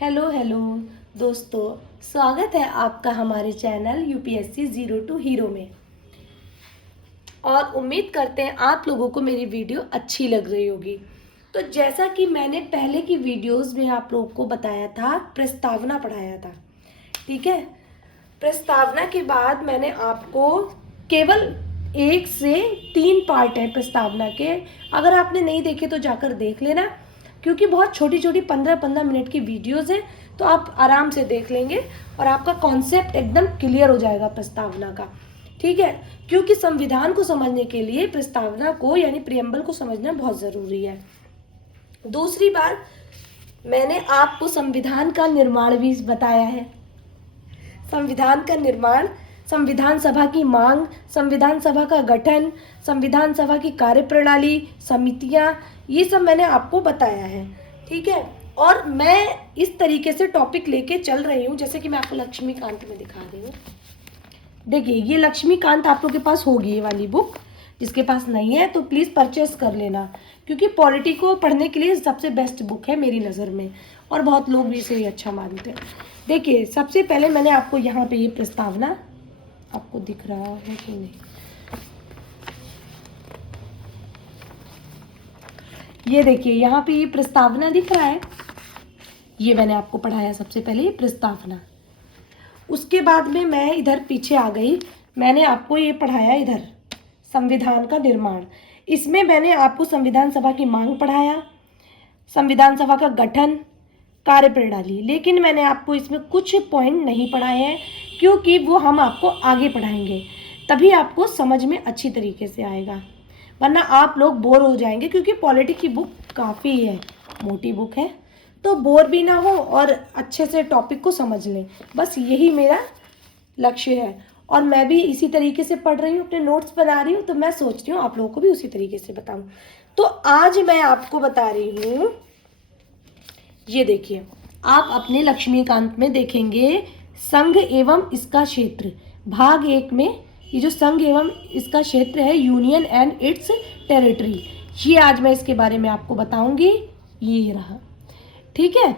Hello hello दोस्तों, स्वागत है आपका हमारे channel UPSC zero to hero में। और उम्मीद करते हैं आप लोगों को मेरी वीडियो अच्छी लग रही होगी। तो जैसा कि मैंने पहले की वीडियोस में आप लोगों को बताया था, प्रस्तावना पढ़ाया था, ठीक है। प्रस्तावना के बाद मैंने आपको केवल 1 से 3 पार्ट है प्रस्तावना के, अगर आपने नहीं देखे तो जाकर देख लेना, क्योंकि बहुत छोटी छोटी 15-15 मिनट की वीडियोस हैं, तो आप आराम से देख लेंगे और आपका कॉन्सेप्ट एकदम क्लियर हो जाएगा प्रस्तावना का, ठीक है। क्योंकि संविधान को समझने के लिए प्रस्तावना को यानी प्रियम्बल को समझना बहुत ज़रूरी है। दूसरी बात, मैंने आपको संविधान का निर्माण भी बताया है। संविधान का निर्माण, संविधान सभा की मांग, संविधान सभा का गठन, संविधान सभा की कार्यप्रणाली, समितियां, ये सब मैंने आपको बताया है, ठीक है। और मैं इस तरीके से टॉपिक लेके चल रही हूँ, जैसे कि मैं आपको लक्ष्मीकांत में दिखा रही हूँ। देखिए, ये लक्ष्मीकांत आप लोग के पास होगी ये वाली बुक। जिसके पास नहीं है तो प्लीज़ परचेस कर लेना, क्योंकि पॉलिटी को पढ़ने के लिए सबसे बेस्ट बुक है मेरी नज़र में, और बहुत लोग भी इसे अच्छा मानते हैं। देखिए, सबसे पहले मैंने आपको यहाँ पे ये प्रस्तावना, आपको दिख रहा है कि नहीं, ये देखिए यहाँ पे ये प्रस्तावना दिख रहा है। ये मैंने आपको पढ़ाया सबसे पहले ये प्रस्तावना। उसके बाद में मैं इधर पीछे आ गई, मैंने आपको ये पढ़ाया इधर संविधान का निर्माण। इसमें मैंने आपको संविधान सभा की मांग पढ़ाया, संविधान सभा का गठन, कार्यप्रणाली। लेकिन मैंने आपको इसमें कुछ पॉइंट नहीं पढ़ाए हैं, क्योंकि वो हम आपको आगे पढ़ाएंगे, तभी आपको समझ में अच्छी तरीके से आएगा, वरना आप लोग बोर हो जाएंगे। क्योंकि पॉलिटी की बुक काफ़ी है, मोटी बुक है, तो बोर भी ना हो और अच्छे से टॉपिक को समझ लें, बस यही मेरा लक्ष्य है। और मैं भी इसी तरीके से पढ़ रही हूँ, अपने नोट्स बना रही हूँ, तो मैं सोच रही हूँ आप लोगों को भी उसी तरीके से बताऊँ। तो आज मैं आपको बता रही हूँ, ये देखिए, आप अपने लक्ष्मीकांत में देखेंगे संघ एवं इसका क्षेत्र, भाग 1 में ये जो संघ एवं इसका क्षेत्र है, यूनियन एंड इट्स टेरिटरी, ये आज मैं इसके बारे में आपको बताऊंगी। ये रहा, ठीक है।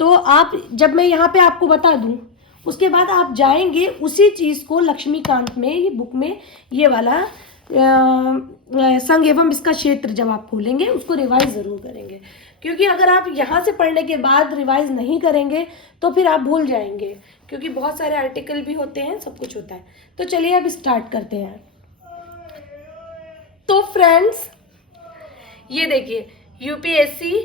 तो आप, जब मैं यहाँ पे आपको बता दूं, उसके बाद आप जाएंगे उसी चीज़ को लक्ष्मीकांत में, ये बुक में, ये वाला संघ एवं इसका क्षेत्र जब आप खोलेंगे उसको रिवाइज ज़रूर करेंगे, क्योंकि अगर आप यहाँ से पढ़ने के बाद रिवाइज नहीं करेंगे तो फिर आप भूल जाएंगे, क्योंकि बहुत सारे आर्टिकल भी होते हैं, सब कुछ होता है। तो चलिए अब स्टार्ट करते हैं। तो फ्रेंड्स, ये देखिए, यूपीएससी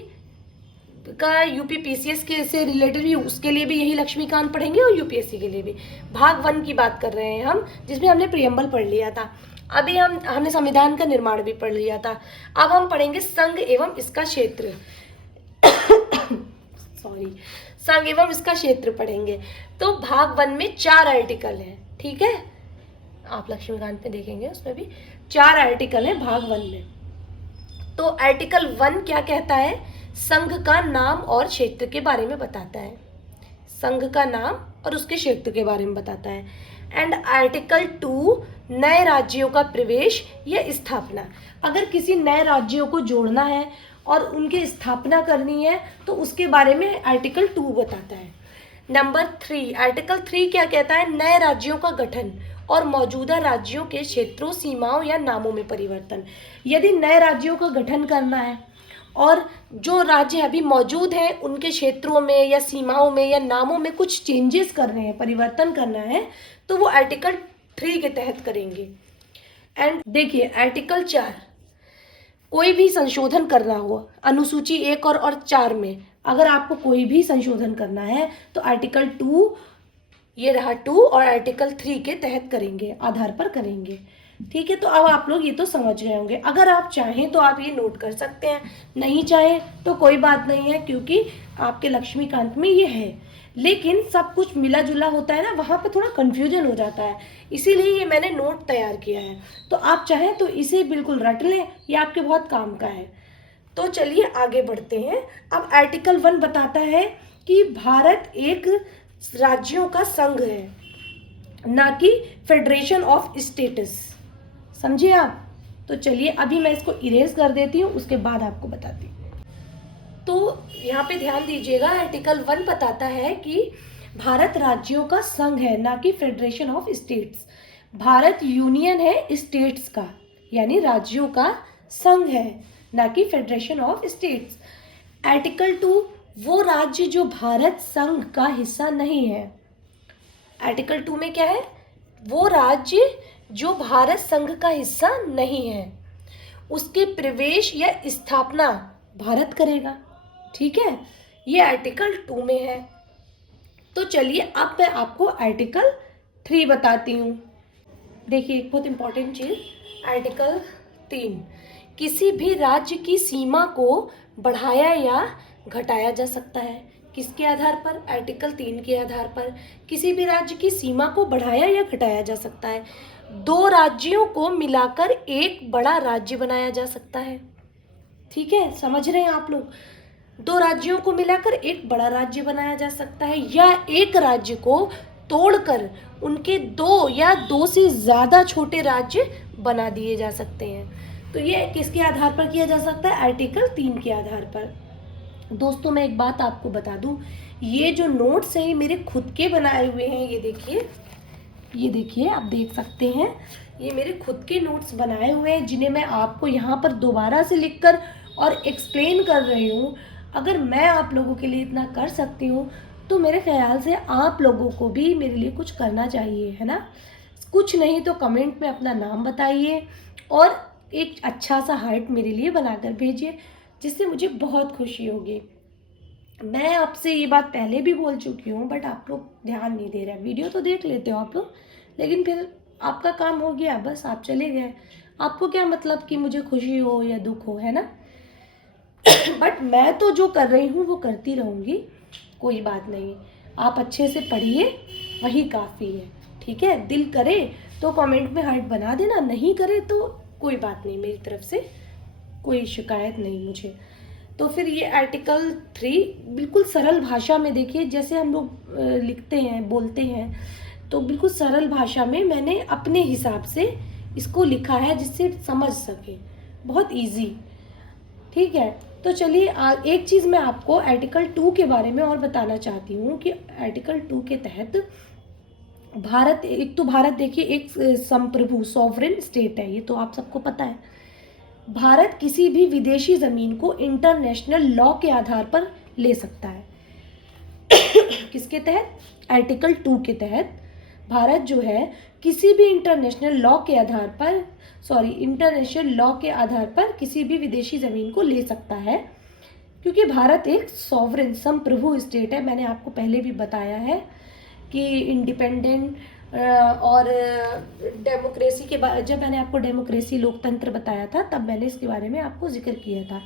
का यूपी पीसीएस के से रिलेटेड भी, उसके लिए भी यही लक्ष्मीकांत पढ़ेंगे, और यूपीएससी के लिए भी भाग 1 की बात कर रहे हैं हम, जिसमें हमने प्रियम्बल पढ़ लिया था। अभी हमने संविधान का निर्माण भी पढ़ लिया था। अब हम पढ़ेंगे संघ एवं इसका क्षेत्र सॉरी, संघ एवं इसका क्षेत्र पढ़ेंगे। तो भाग 1 में 4 आर्टिकल हैं, ठीक है। आप लक्ष्मीकांत में देखेंगे उसमें भी 4 आर्टिकल हैं भाग 1 में। तो आर्टिकल 1 क्या कहता है? संघ का नाम और क्षेत्र के बारे में बताता है, संघ का नाम और उसके क्षेत्र के बारे में बताता है। एंड आर्टिकल 2, नए राज्यों का प्रवेश या स्थापना। अगर किसी नए राज्यों को जोड़ना है और उनकी स्थापना करनी है तो उसके बारे में आर्टिकल 2 बताता है। नंबर 3, आर्टिकल 3 क्या कहता है? नए राज्यों का गठन और मौजूदा राज्यों के क्षेत्रों, सीमाओं या नामों में परिवर्तन। यदि नए राज्यों का गठन करना है और जो राज्य अभी मौजूद हैं उनके क्षेत्रों में या सीमाओं में या नामों में कुछ चेंजेस करने हैं, परिवर्तन करना है, तो वो आर्टिकल 3 के तहत करेंगे। एंड देखिए, आर्टिकल 4, कोई भी संशोधन करना हो अनुसूची 1 और 4 में, अगर आपको कोई भी संशोधन करना है तो आर्टिकल 2, ये रहा 2, और आर्टिकल 3 के तहत करेंगे, आधार पर करेंगे, ठीक है। तो अब आप लोग ये तो समझ गए होंगे। अगर आप चाहें तो आप ये नोट कर सकते हैं, नहीं चाहें तो कोई बात नहीं है, क्योंकि आपके लक्ष्मीकांत में ये है। लेकिन सब कुछ मिला जुला होता है ना, वहाँ पे थोड़ा कंफ्यूजन हो जाता है, इसीलिए ये मैंने नोट तैयार किया है। तो आप चाहें तो इसे बिल्कुल रट लें, ये आपके बहुत काम का है। तो चलिए आगे बढ़ते हैं। अब आर्टिकल 1 बताता है कि भारत एक राज्यों का संघ है, ना कि फेडरेशन ऑफ स्टेट्स। समझिए आप? तो चलिए अभी मैं इसको इरेज कर देती हूँ, उसके बाद आपको बताती हूँ। तो यहाँ पे ध्यान दीजिएगा, आर्टिकल 1 बताता है कि भारत राज्यों का संघ है, ना कि federation of states. Bharat union है स्टेट्स का, यानी राज्यों का संघ है, ना कि फेडरेशन ऑफ स्टेट्स। आर्टिकल 2, वो राज्य जो भारत संघ का हिस्सा नहीं है। आर्टिकल 2 में क्या है? वो राज्य जो भारत संघ का हिस्सा नहीं है, उसके प्रवेश या स्थापना भारत करेगा। ठीक है, ये आर्टिकल 2 में है। तो चलिए अब मैं आपको आर्टिकल 3 बताती हूँ। देखिए एक बहुत इंपॉर्टेंट चीज, आर्टिकल 3, किसी भी राज्य की सीमा को बढ़ाया या घटाया जा सकता है। किसके आधार पर? आर्टिकल 3 के आधार पर किसी भी राज्य की सीमा को बढ़ाया या घटाया जा सकता है। 2 राज्यों को मिलाकर एक बड़ा राज्य बनाया जा सकता है। ठीक है, समझ रहे हैं आप लोग? 2 राज्यों को मिलाकर एक बड़ा राज्य बनाया जा सकता है, या एक राज्य को तोड़कर उनके 2 या 2 से ज़्यादा छोटे राज्य बना दिए जा सकते हैं। तो ये किसके आधार पर किया जा सकता है? आर्टिकल 3 के आधार पर। दोस्तों मैं एक बात आपको बता दूं, ये जो नोट्स हैं ये मेरे खुद के बनाए हुए हैं। ये देखिए आप देख सकते हैं, ये मेरे खुद के नोट्स बनाए हुए हैं, जिन्हें मैं आपको यहाँ पर दोबारा से लिखकर और एक्सप्लेन कर रही हूँ। अगर मैं आप लोगों के लिए इतना कर सकती हूँ तो मेरे ख्याल से आप लोगों को भी मेरे लिए कुछ करना चाहिए, है ना? कुछ नहीं तो कमेंट में अपना नाम बताइए और एक अच्छा सा हार्ट मेरे लिए बनाकर भेजिए, जिससे मुझे बहुत खुशी होगी। मैं आपसे ये बात पहले भी बोल चुकी हूँ, बट आप लोग ध्यान नहीं दे रहे। वीडियो तो देख लेते हो आप लोग, लेकिन फिर आपका काम हो गया, बस आप चले गए। आपको क्या मतलब कि मुझे खुशी हो या दुख हो, है ना? बट मैं तो जो कर रही हूँ वो करती रहूँगी, कोई बात नहीं। आप अच्छे से पढ़िए, वही काफ़ी है। ठीक है, दिल करे तो कमेंट में हार्ट बना देना, नहीं करे तो कोई बात नहीं, मेरी तरफ से कोई शिकायत नहीं मुझे। तो फिर ये आर्टिकल 3 बिल्कुल सरल भाषा में, देखिए जैसे हम लोग लिखते हैं, बोलते हैं, तो बिल्कुल सरल भाषा में मैंने अपने हिसाब से इसको लिखा है, जिससे समझ सके, बहुत इजी। ठीक है, तो चलिए एक चीज़ मैं आपको आर्टिकल 2 के बारे में और बताना चाहती हूँ कि आर्टिकल 2 के तहत भारत, एक तो भारत देखिए एक संप्रभु सॉवरेन स्टेट है, ये तो आप सबको पता है। भारत किसी भी विदेशी ज़मीन को इंटरनेशनल लॉ के आधार पर ले सकता है। किसके तहत? आर्टिकल 2 के तहत भारत जो है किसी भी इंटरनेशनल लॉ के आधार पर किसी भी विदेशी ज़मीन को ले सकता है, क्योंकि भारत एक सॉवरेन संप्रभु स्टेट है। मैंने आपको पहले भी बताया है कि इंडिपेंडेंट और डेमोक्रेसी के बारे, जब मैंने आपको डेमोक्रेसी लोकतंत्र बताया था तब मैंने इसके बारे में आपको जिक्र किया था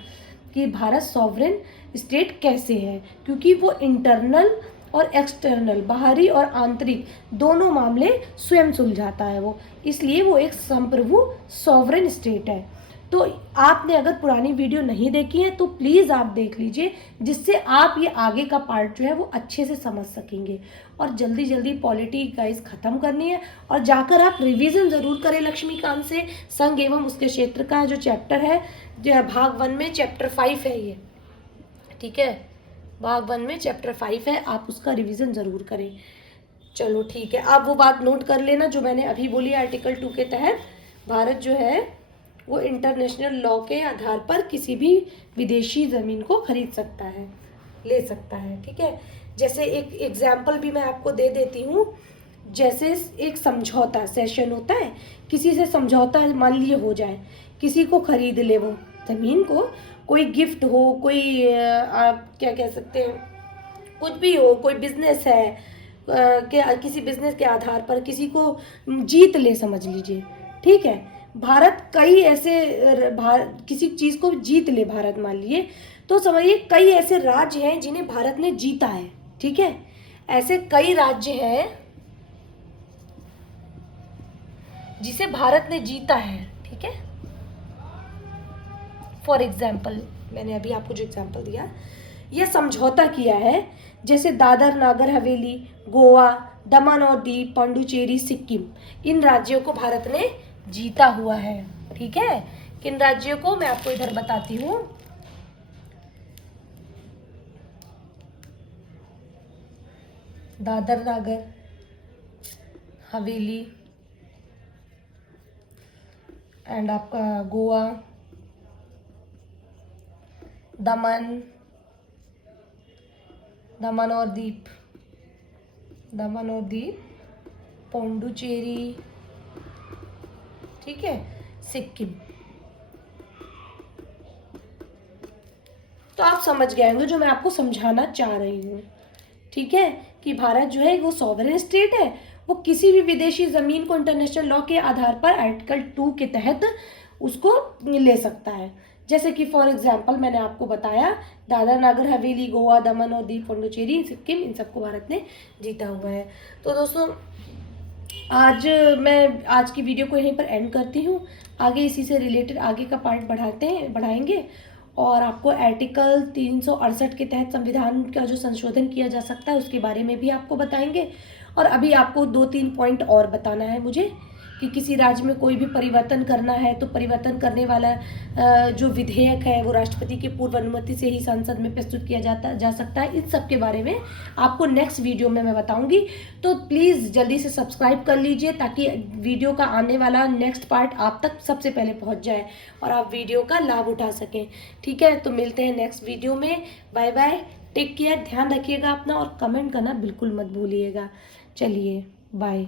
कि भारत सॉवरेन स्टेट कैसे है, क्योंकि वो इंटरनल और एक्सटर्नल, बाहरी और आंतरिक दोनों मामले स्वयं सुलझाता है वो, इसलिए वो एक संप्रभु सॉवरेन स्टेट है। तो आपने अगर पुरानी वीडियो नहीं देखी है तो प्लीज़ आप देख लीजिए, जिससे आप ये आगे का पार्ट जो है वो अच्छे से समझ सकेंगे। और जल्दी जल्दी पॉलिटी गाइस ख़त्म करनी है, और जाकर आप रिवीजन ज़रूर करें लक्ष्मीकांत से, संघ एवं उसके क्षेत्र का जो चैप्टर है, जो भाग 1 में चैप्टर 5 है ये। ठीक है, भाग 1 में चैप्टर 5 है, आप उसका रिवीजन ज़रूर करें। चलो ठीक है, आप वो बात नोट कर लेना जो मैंने अभी बोली। आर्टिकल 2 के तहत भारत जो है वो इंटरनेशनल लॉ के आधार पर किसी भी विदेशी ज़मीन को खरीद सकता है, ले सकता है। ठीक है, जैसे एक एग्जाम्पल भी मैं आपको दे देती हूँ। जैसे एक समझौता सेशन होता है, किसी से समझौता मान लीजिए हो जाए, किसी को खरीद ले वो ज़मीन को, कोई गिफ्ट हो, कोई आप क्या कह सकते हैं, कुछ भी हो, कोई बिजनेस है, किसी बिजनेस के आधार पर किसी को जीत ले, समझ लीजिए। ठीक है, भारत कई ऐसे किसी चीज़ को जीत ले भारत मान लिए, तो समझिए कई ऐसे राज्य हैं जिन्हें भारत ने जीता है। ठीक है, ऐसे कई राज्य हैं जिसे भारत ने जीता है। ठीक है, फॉर एग्जाम्पल मैंने अभी आपको जो एग्जाम्पल दिया, यह समझौता किया है, जैसे दादर नागर हवेली, गोवा, दमन और दीव, पांडुचेरी, सिक्किम, इन राज्यों को भारत ने जीता हुआ है। ठीक है, किन राज्यों को मैं आपको इधर बताती हूँ। दादर नागर हवेली एंड आपका गोवा, दमन, दमन और दीप, पौंडुचेरी, ठीक है, सिक्किम। तो आप समझ गए होंगे जो मैं आपको समझाना चाह रही हूँ, ठीक है, कि भारत जो है वो सॉवरेन स्टेट है, वो किसी भी विदेशी जमीन को इंटरनेशनल लॉ के आधार पर आर्टिकल 2 के तहत उसको ले सकता है। जैसे कि फॉर एग्जांपल मैंने आपको बताया, दादर नागर हवेली, गोवा, दमन और दीप, पौंडुचेरी, सिक्किम, इन सबको भारत ने जीता हुआ है। तो दोस्तों मैं आज की वीडियो को यहीं पर एंड करती हूँ। आगे इसी से रिलेटेड आगे का पार्ट बढ़ाएंगे और आपको आर्टिकल 368 के तहत संविधान का जो संशोधन किया जा सकता है उसके बारे में भी आपको बताएंगे। और अभी आपको 2-3 पॉइंट और बताना है मुझे कि किसी राज्य में कोई भी परिवर्तन करना है तो परिवर्तन करने वाला जो विधेयक है वो राष्ट्रपति की पूर्व अनुमति से ही संसद में प्रस्तुत किया जा सकता है। इन सब के बारे में आपको नेक्स्ट वीडियो में मैं बताऊंगी। तो प्लीज़ जल्दी से सब्सक्राइब कर लीजिए ताकि वीडियो का आने वाला नेक्स्ट पार्ट आप तक सबसे पहले पहुंच जाए और आप वीडियो का लाभ उठा सकें। ठीक है, तो मिलते हैं नेक्स्ट वीडियो में। बाय बाय, टेक केयर, ध्यान रखिएगा अपना और कमेंट करना बिल्कुल मत भूलिएगा। चलिए बाय।